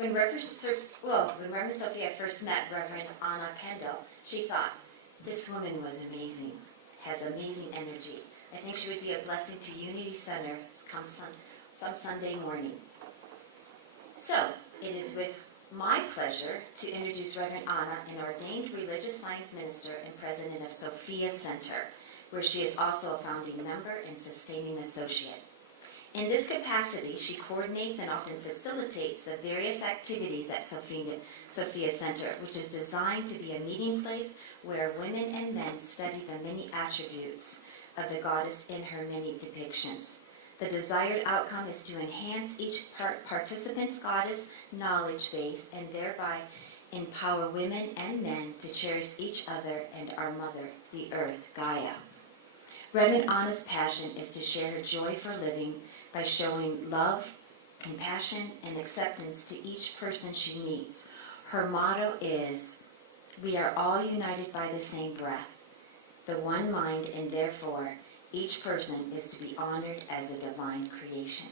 When Reverend Sophia first met Reverend Anna Kendall, she thought, this woman was amazing, has amazing energy. I think she would be a blessing to Unity Center come some Sunday morning. So, it is with my pleasure to introduce Reverend Anna, an ordained religious science minister and president of Sophia Center, where she is also a founding member and sustaining associate. In this capacity, she coordinates and often facilitates the various activities at Sophia Center, which is designed to be a meeting place where women and men study the many attributes of the goddess in her many depictions. The desired outcome is to enhance each participant's goddess knowledge base and thereby empower women and men to cherish each other and our mother, the earth, Gaia. Reverend Anna's passion is to share her joy for living by showing love, compassion, and acceptance to each person she meets. Her motto is, we are all united by the same breath, the one mind, and therefore each person is to be honored as a divine creation.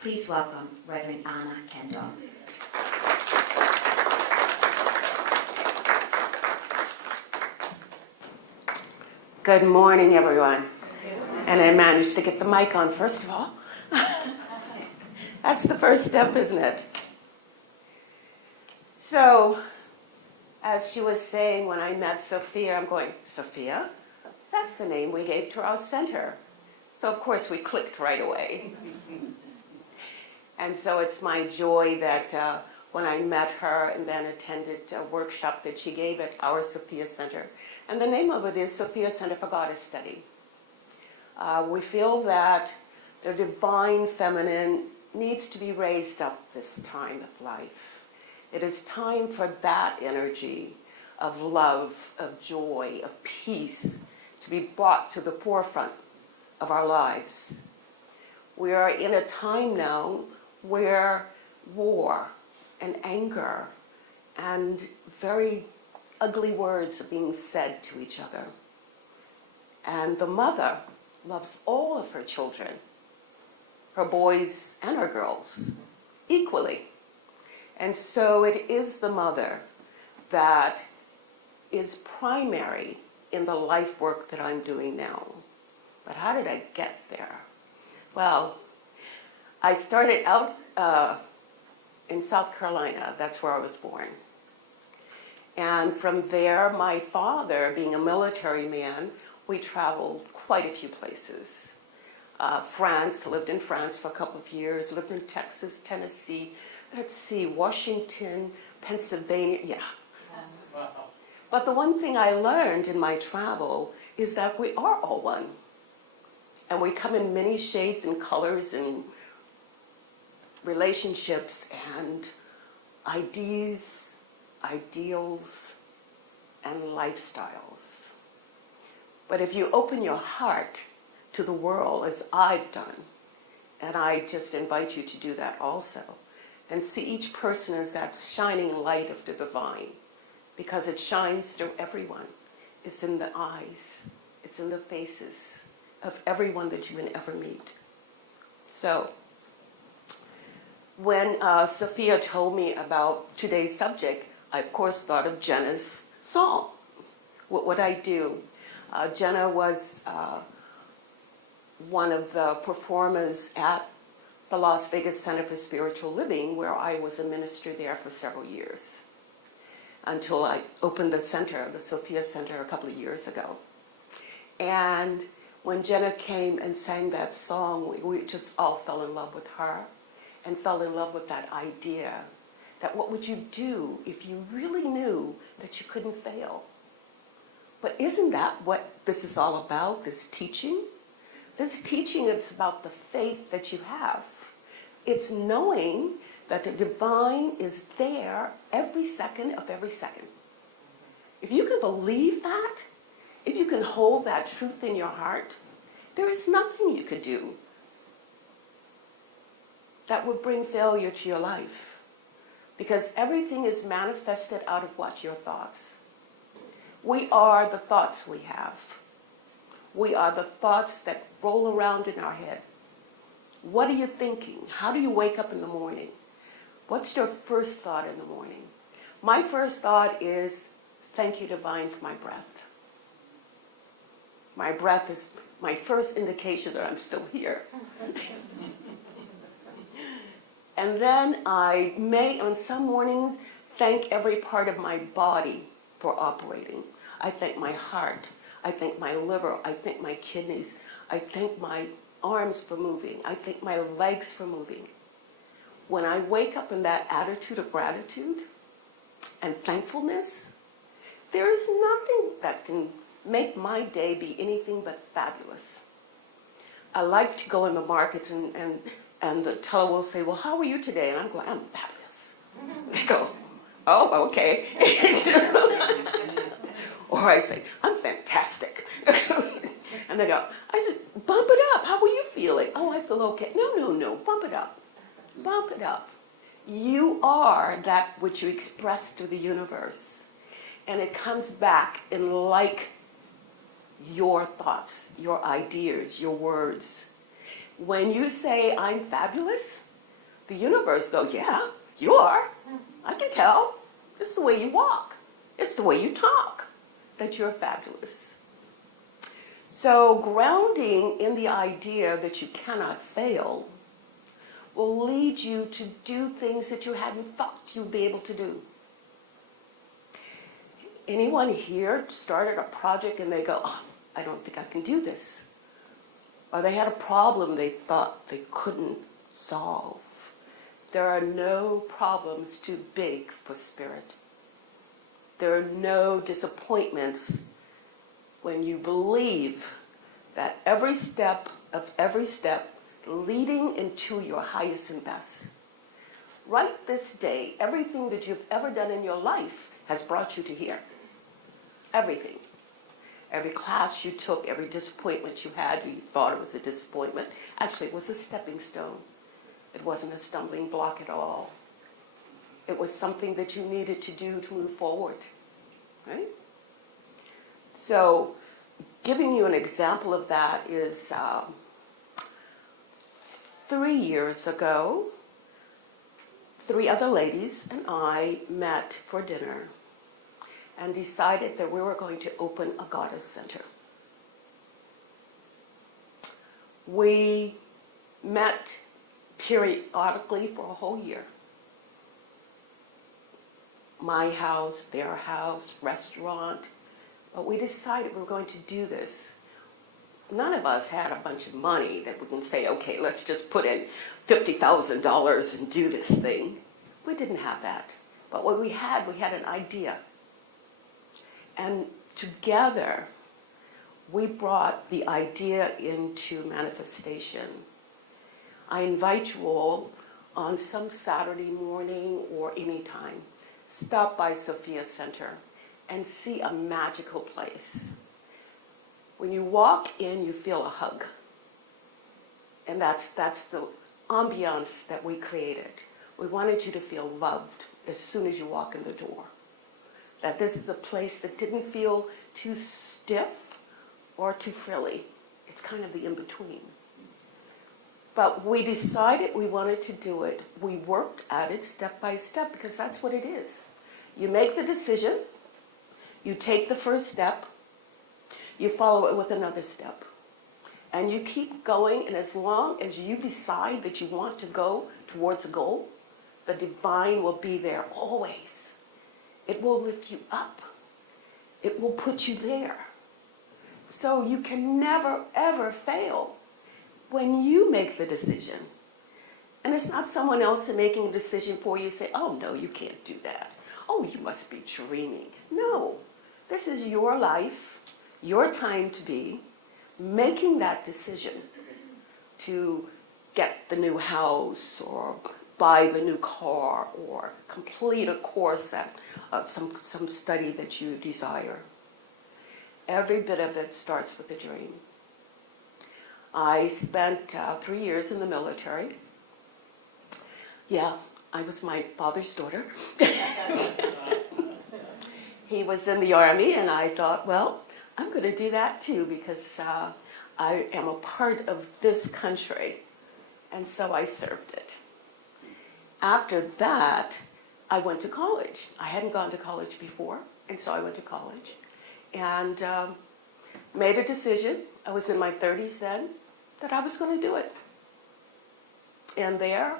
Please welcome Reverend Anna Kendall. Good morning, everyone. And I managed to get the mic on, first of all. That's the first step, isn't it? So, as she was saying, when I met Sophia, I'm going, Sophia? That's the name we gave to our center. So, of course, we clicked right away. And so it's my joy that when I met her and then attended a workshop that she gave at our Sophia Center, and the name of it is Sophia Center for Goddess Study. We feel that the divine feminine needs to be raised up this time of life. It is time for that energy of love, of joy, of peace to be brought to the forefront of our lives. We are in a time now where war and anger and very ugly words are being said to each other. And the mother loves all of her children, her boys and her girls, equally. And so it is the mother that is primary in the life work that I'm doing now. But how did I get there? Well, I started out in South Carolina. That's where I was born. And from there, my father, being a military man, we traveled quite a few places. France, lived in France for a couple of years, lived in Texas, Tennessee, Washington, Pennsylvania, yeah. Wow. But the one thing I learned in my travel is that we are all one. And we come in many shades and colors and relationships and ideas, ideals, and lifestyles. But if you open your heart to the world, as I've done, and I just invite you to do that also, and see each person as that shining light of the divine, because it shines through everyone. It's in the eyes, it's in the faces of everyone that you can ever meet. So, when Sophia told me about today's subject, I of course thought of Jenna's song. What would I do? Jenna was one of the performers at the Las Vegas Center for Spiritual Living, where I was a minister there for several years, until I opened the center, the Sophia Center, a couple of years ago. And when Jenna came and sang that song, we just all fell in love with her and fell in love with that idea that what would you do if you really knew that you couldn't fail? But isn't that what this is all about, this teaching? This teaching is about the faith that you have. It's knowing that the divine is there every second of every second. If you can believe that, if you can hold that truth in your heart, there is nothing you could do that would bring failure to your life. Because everything is manifested out of what? Your thoughts. We are the thoughts we have. We are the thoughts that roll around in our head. What are you thinking? How do you wake up in the morning? What's your first thought in the morning? My first thought is, thank you, divine, for my breath. My breath is my first indication that I'm still here. And then I may, on some mornings, thank every part of my body for operating. I thank my heart. I thank my liver. I thank my kidneys. I thank my arms for moving. I thank my legs for moving. When I wake up in that attitude of gratitude and thankfulness, there is nothing that can make my day be anything but fabulous. I like to go in the markets and the teller will say, well, how are you today? And I'm going, I'm fabulous. They go, oh, okay. Or I say, I'm fantastic. And they go, I said, bump it up. How are you feeling? Oh, I feel okay. No, bump it up. Bump it up. You are that which you express to the universe. And it comes back in like your thoughts, your ideas, your words. When you say, I'm fabulous, the universe goes, yeah, you are. I can tell. It's the way you walk. It's the way you talk that you're fabulous. So grounding in the idea that you cannot fail will lead you to do things that you hadn't thought you'd be able to do. Anyone here started a project and they go, oh, I don't think I can do this. Or they had a problem they thought they couldn't solve. There are no problems too big for spirit. There are no disappointments when you believe that every step leading into your highest and best. Right this day, everything that you've ever done in your life has brought you to here. Everything. Every class you took, every disappointment you had, you thought it was a disappointment. Actually, it was a stepping stone. It wasn't a stumbling block at all. It was something that you needed to do to move forward. Right? So, giving you an example of that is 3 years ago, 3 other ladies and I met for dinner and decided that we were going to open a goddess center. We met periodically for a whole year. My house, their house, restaurant. But we decided we were going to do this. None of us had a bunch of money that we can say, okay, let's just put in $50,000 and do this thing. We didn't have that. But what we had an idea. And together, we brought the idea into manifestation. I invite you all on some Saturday morning or anytime, stop by Sophia Center and see a magical place. When you walk in, you feel a hug. And that's the ambiance that we created. We wanted you to feel loved as soon as you walk in the door. That this is a place that didn't feel too stiff or too frilly. It's kind of the in-between. But we decided we wanted to do it. We worked at it step by step because that's what it is. You make the decision, you take the first step, you follow it with another step. And you keep going, and as long as you decide that you want to go towards a goal, the divine will be there always. It will lift you up. It will put you there. So you can never, ever fail when you make the decision. And it's not someone else making a decision for you. Say, oh, no, you can't do that. Oh, you must be dreaming. No, this is your life, your time to be making that decision to get the new house or buy the new car or complete a course at some study that you desire. Every bit of it starts with a dream. I spent 3 years in the military. Yeah, I was my father's daughter. He was in the Army, and I thought, well, I'm going to do that too because I am a part of this country. And so I served it. After that, I went to college. I hadn't gone to college before, and so I went to college. And made a decision, I was in my 30s then, that I was going to do it. And there,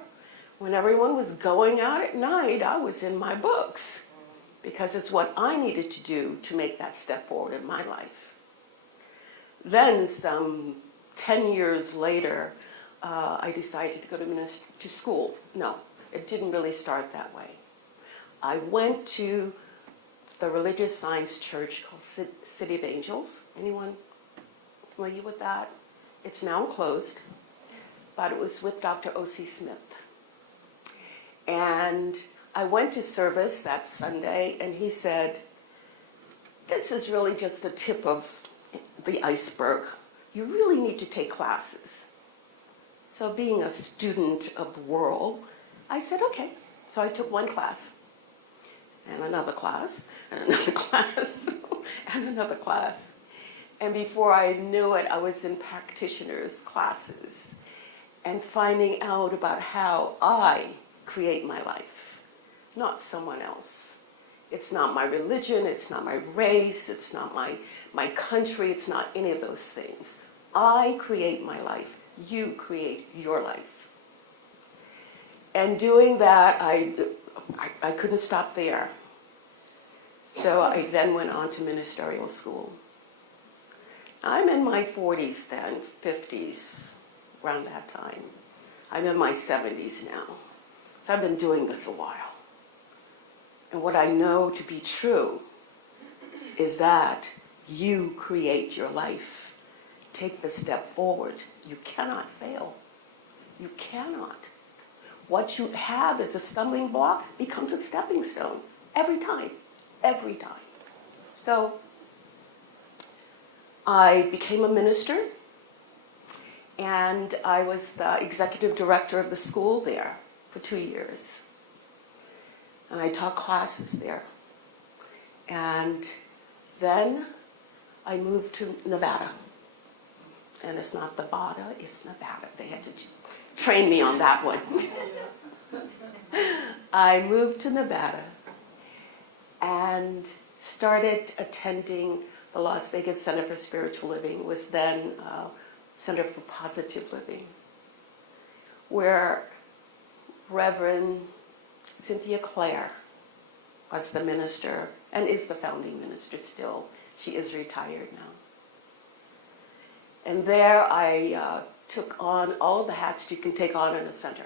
when everyone was going out at night, I was in my books, because it's what I needed to do to make that step forward in my life. Then, some 10 years later, I decided to go to school. No, it didn't really start that way. I went to the religious science church called City of Angels. Anyone familiar with that? It's now closed, but it was with Dr. O.C. Smith. And I went to service that Sunday, and he said, this is really just the tip of the iceberg. You really need to take classes. So being a student of the world, I said, okay. So I took one class, and another class, and another class, and another class. And before I knew it, I was in practitioners' classes and finding out about how I create my life, not someone else. It's not my religion, it's not my race, it's not my country, it's not any of those things. I create my life. You create your life. And doing that, I couldn't stop there. So I then went on to ministerial school. I'm in my 40s then, 50s, around that time. I'm in my 70s now. So I've been doing this a while. And what I know to be true is that you create your life. Take the step forward. You cannot fail. You cannot. What you have as a stumbling block becomes a stepping stone. Every time. Every time. So I became a minister, and I was the executive director of the school there for 2 years. And I taught classes there. And then I moved to Nevada. And it's not Nevada, it's Nevada. They had to train me on that one. I moved to Nevada and started attending the Las Vegas Center for Spiritual Living, was then Center for Positive Living, where Reverend Cynthia Clare was the minister and is the founding minister still. She is retired now. And there I took on all the hats you can take on in a center.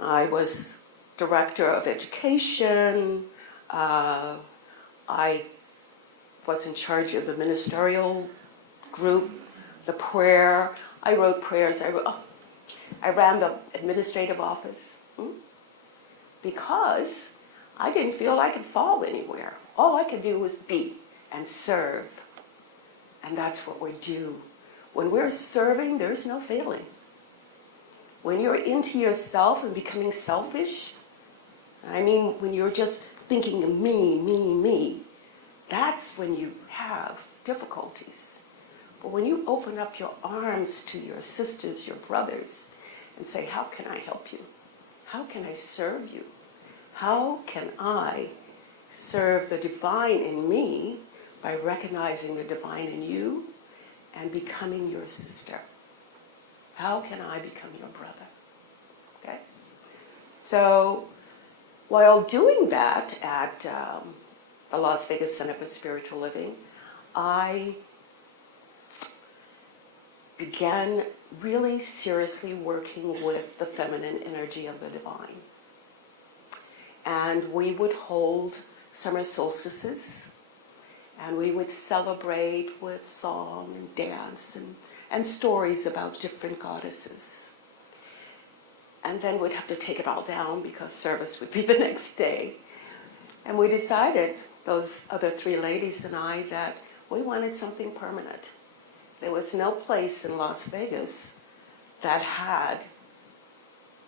I was director of education. I was in charge of the ministerial group, the prayer. I wrote prayers. I ran the administrative office because I didn't feel I could fall anywhere. All I could do was be and serve. And that's what we do. When we're serving, there's no failing. When you're into yourself and becoming selfish, I mean, when you're just thinking of me, me, me, that's when you have difficulties. But when you open up your arms to your sisters, your brothers, and say, how can I help you? How can I serve you? How can I serve the divine in me by recognizing the divine in you and becoming your sister? How can I become your brother? Okay? So while doing that at the Las Vegas Center for Spiritual Living, I began really seriously working with the feminine energy of the divine. And we would hold summer solstices, and we would celebrate with song and dance and stories about different goddesses. And then we'd have to take it all down because service would be the next day. And we decided, those other three ladies and I, that we wanted something permanent. There was no place in Las Vegas that had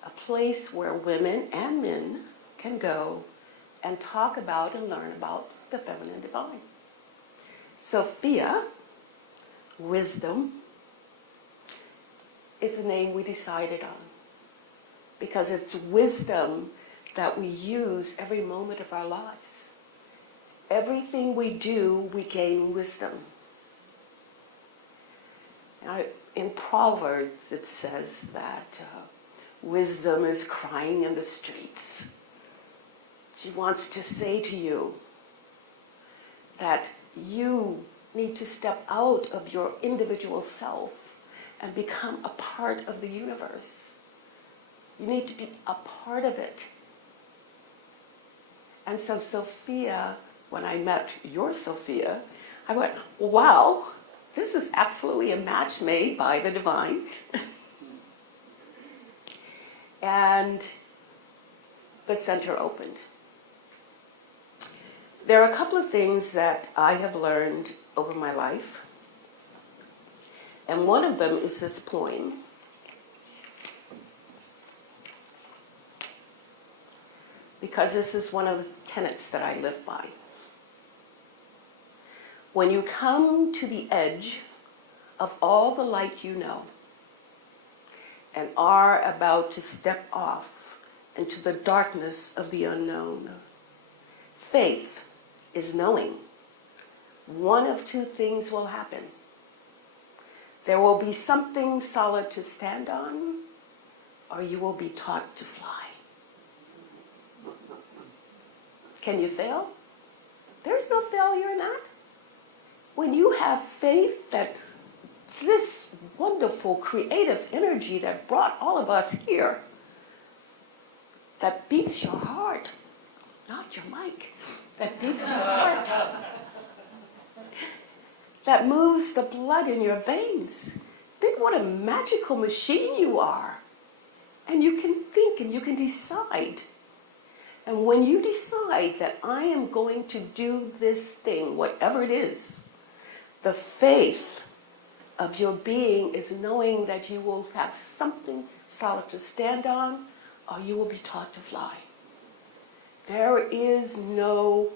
a place where women and men can go and talk about and learn about the feminine divine. Sophia, wisdom, is the name we decided on. because it's wisdom that we use every moment of our lives. Everything we do, we gain wisdom. Now, in Proverbs, it says that wisdom is crying in the streets. She wants to say to you that you need to step out of your individual self and become a part of the universe. You need to be a part of it. And so Sophia, when I met your Sophia, I went, wow, this is absolutely a match made by the divine. And the center opened. There are a couple of things that I have learned over my life. And one of them is this poem. Because this is one of the tenets that I live by. When you come to the edge of all the light you know, and are about to step off into the darkness of the unknown, faith is knowing one of two things will happen. There will be something solid to stand on, or you will be taught to fly. Can you fail? There's no failure in that. When you have faith that this wonderful creative energy that brought all of us here, that beats your heart, not your mic, that beats your heart, that moves the blood in your veins. Think what a magical machine you are. And you can think and you can decide. And when you decide that I am going to do this thing, whatever it is, the faith of your being is knowing that you will have something solid to stand on, or you will be taught to fly. There is no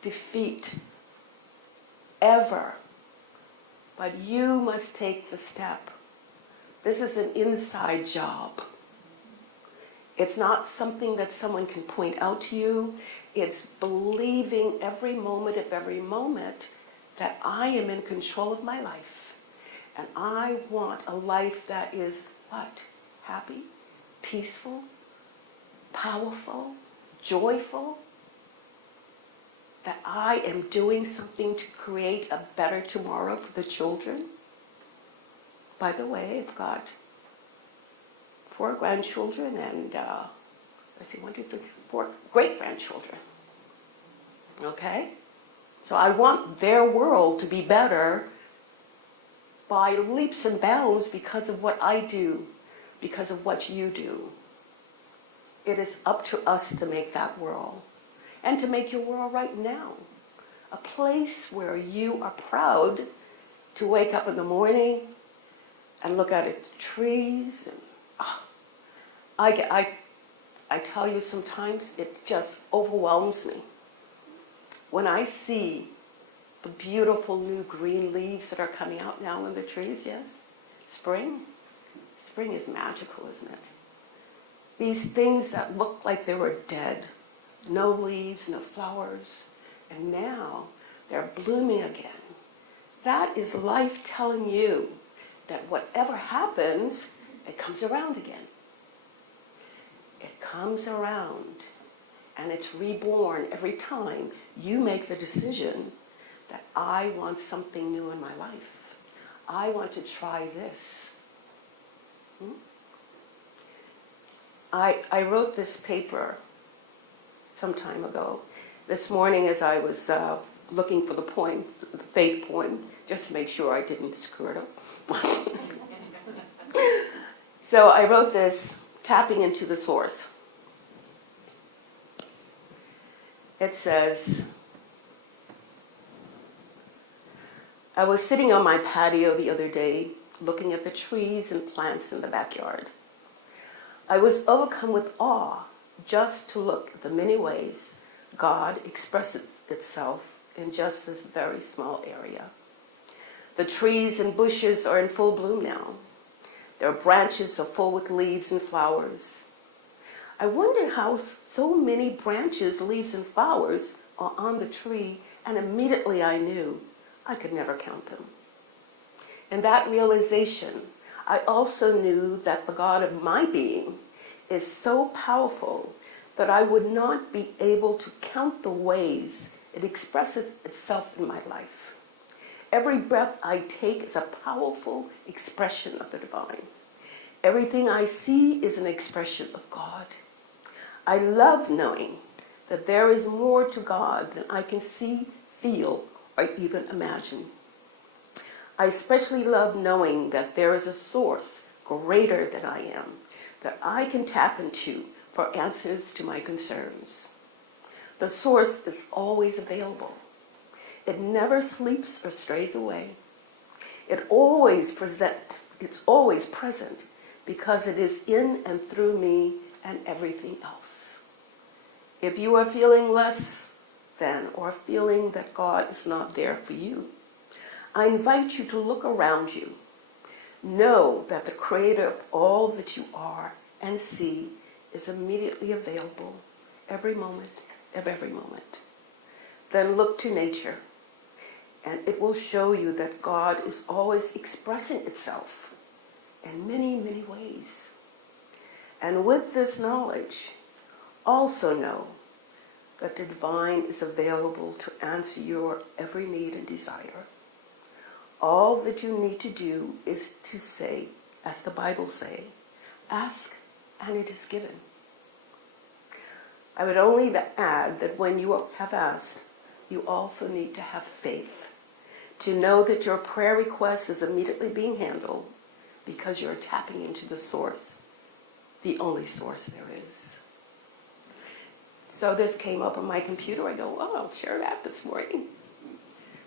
defeat, ever. But you must take the step. This is an inside job. It's not something that someone can point out to you. It's believing every moment of every moment that I am in control of my life. And I want a life that is what? Happy, peaceful, powerful, joyful. That I am doing something to create a better tomorrow for the children. By the way, I've got 4 grandchildren and, 4 great-grandchildren. Okay? So I want their world to be better by leaps and bounds because of what I do, because of what you do. It is up to us to make that world. And to make your world right now. A place where you are proud to wake up in the morning and look out at the trees. And I tell you, sometimes it just overwhelms me. When I see the beautiful new green leaves that are coming out now in the trees, yes? Spring is magical, isn't it? These things that look like they were dead. No leaves, no flowers, and now they're blooming again. That is life telling you that whatever happens, it comes around again. It comes around, and it's reborn every time you make the decision that I want something new in my life. I want to try this. I wrote this paper some time ago. This morning as I was looking for the poem, the faith poem, just to make sure I didn't screw it up. So I wrote this, tapping into the source. It says, I was sitting on my patio the other day, looking at the trees and plants in the backyard. I was overcome with awe just to look at the many ways God expresses itself in just this very small area. The trees and bushes are in full bloom now. Their branches are full with leaves and flowers. I wondered how so many branches, leaves, and flowers are on the tree, and immediately I knew I could never count them. In that realization, I also knew that the God of my being is so powerful that I would not be able to count the ways it expresses itself in my life. Every breath I take is a powerful expression of the divine. Everything I see is an expression of God. I love knowing that there is more to God than I can see, feel, or even imagine. I especially love knowing that there is a source greater than I am that I can tap into for answers to my concerns. The source is always available. It never sleeps or strays away. It's always present because it is in and through me and everything else. If you are feeling less than or feeling that God is not there for you, I invite you to look around you. Know that the creator of all that you are and see is immediately available every moment of every moment. Then look to nature, and it will show you that God is always expressing itself in many, many ways. And with this knowledge, also know that the divine is available to answer your every need and desire. All that you need to do is to say, as the Bible says, ask and it is given. I would only add that when you have asked, you also need to have faith to know that your prayer request is immediately being handled because you're tapping into the source, the only source there is. So this came up on my computer. I go, oh, I'll share that this morning.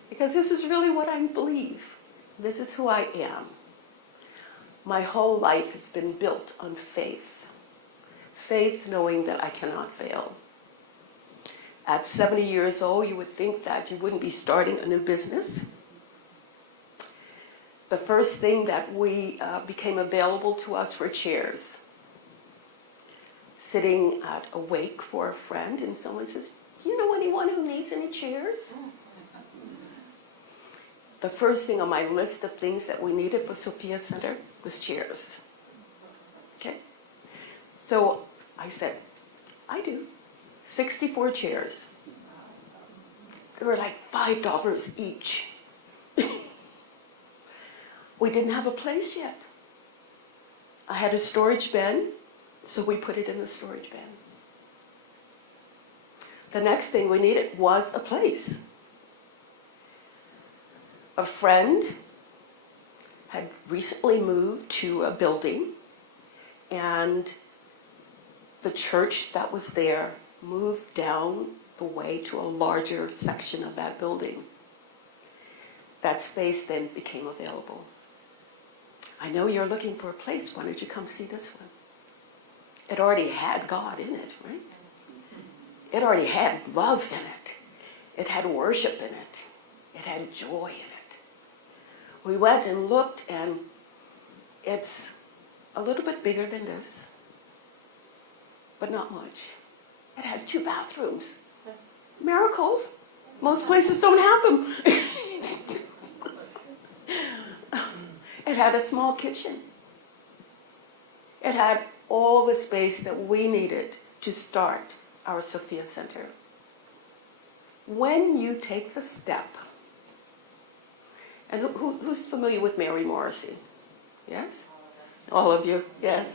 Because this is really what I believe. This is who I am. My whole life has been built on faith. Faith knowing that I cannot fail. At 70 years old, you would think that you wouldn't be starting a new business. The first thing that became available to us were chairs. Sitting at a wake for a friend, and someone says, do you know anyone who needs any chairs? The first thing on my list of things that we needed for Sophia Center was chairs. Okay? So I said, I do. 64 chairs. They were like $5 each. We didn't have a place yet. I had a storage bin, so we put it in the storage bin. The next thing we needed was a place. A friend had recently moved to a building, and the church that was there moved down the way to a larger section of that building. That space then became available. I know you're looking for a place. Why don't you come see this one? It already had God in it, right? It already had love in it. It had worship in it. It had joy in it. We went and looked, and it's a little bit bigger than this, but not much. It had 2 bathrooms. Miracles. Most places don't have them. It had a small kitchen. It had all the space that we needed to start our Sophia Center. When you take the step, and who's familiar with Mary Morrissey? Yes? All of you? Yes?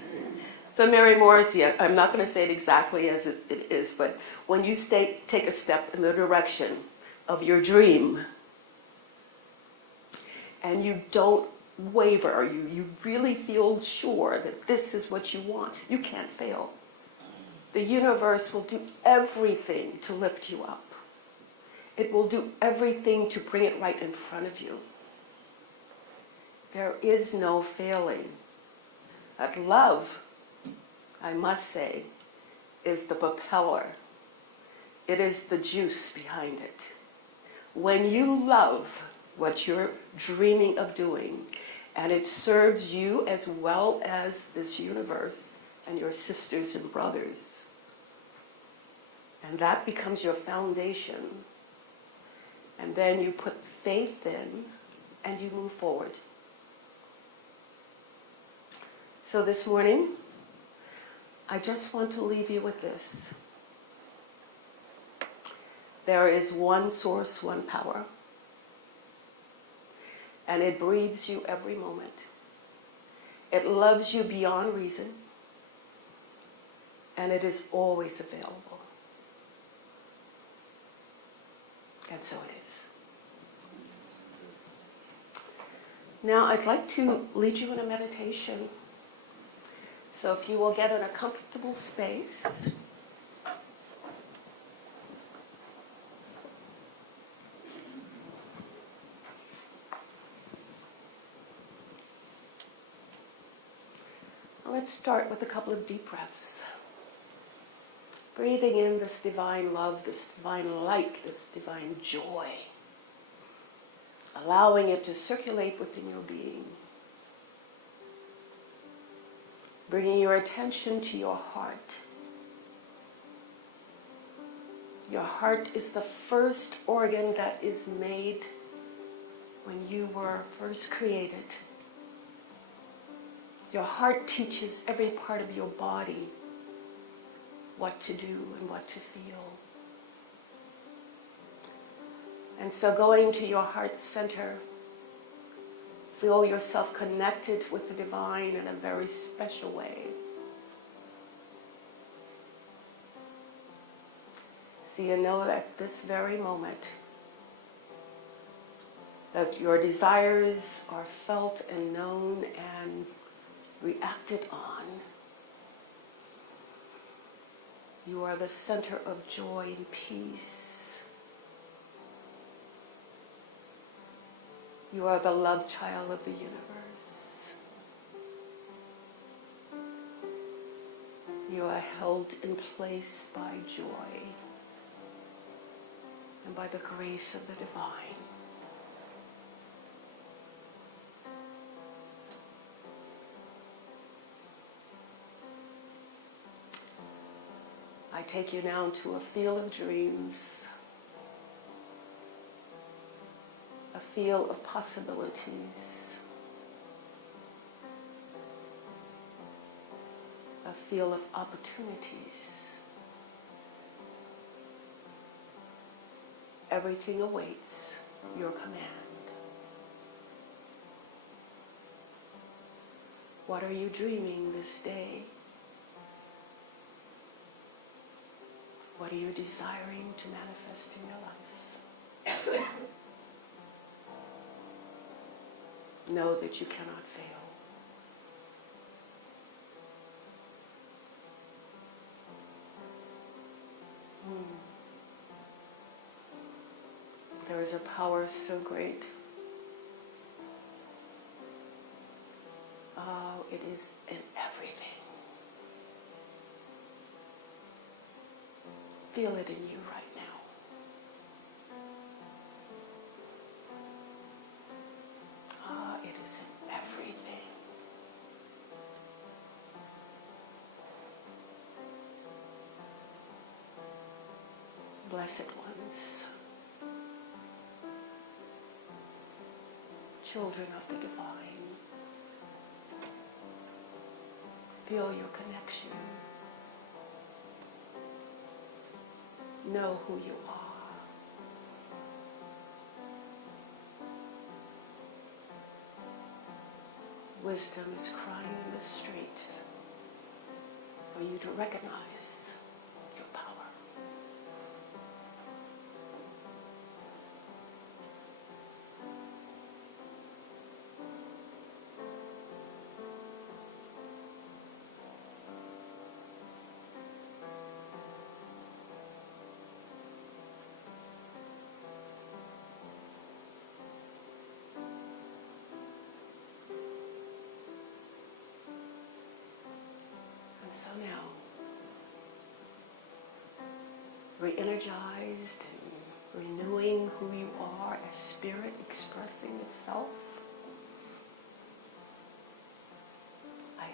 So Mary Morrissey, I'm not going to say it exactly as it is, but when you take a step in the direction of your dream, and you don't waver, you really feel sure that this is what you want, you can't fail. The universe will do everything to lift you up. It will do everything to bring it right in front of you. There is no failing. That love, I must say, is the propeller. It is the juice behind it. When you love what you're dreaming of doing, And it serves you as well as this universe and your sisters and brothers. And that becomes your foundation. And then you put faith in and you move forward. So this morning, I just want to leave you with this. There is one source, one power. And it breathes you every moment. It loves you beyond reason. And it is always available. And so it is. Now I'd like to lead you in a meditation. So if you will get in a comfortable space. Let's start with a couple of deep breaths. Breathing in this divine love, this divine light, this divine joy. Allowing it to circulate within your being. Bringing your attention to your heart. Your heart is the first organ that is made when you were first created. Your heart teaches every part of your body what to do and what to feel. And so going to your heart center, feel yourself connected with the divine in a very special way. So you know that this very moment that your desires are felt and known and reacted on. You are the center of joy and peace. You are the love child of the universe. You are held in place by joy and by the grace of the divine. I take you now to a field of dreams, a field of possibilities, a field of opportunities. Everything awaits your command. What are you dreaming this day? What are you desiring to manifest in your life? Know that you cannot fail. There is a power so great. Oh, it is in everything. Feel it in you right now. Ah, it is in everything. Blessed ones, children of the divine, feel your connection. Know who you are. Wisdom is crying in the street for you to recognize your power. So now, re-energized and renewing who you are as spirit expressing itself,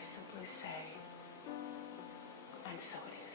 simply say, and so it is.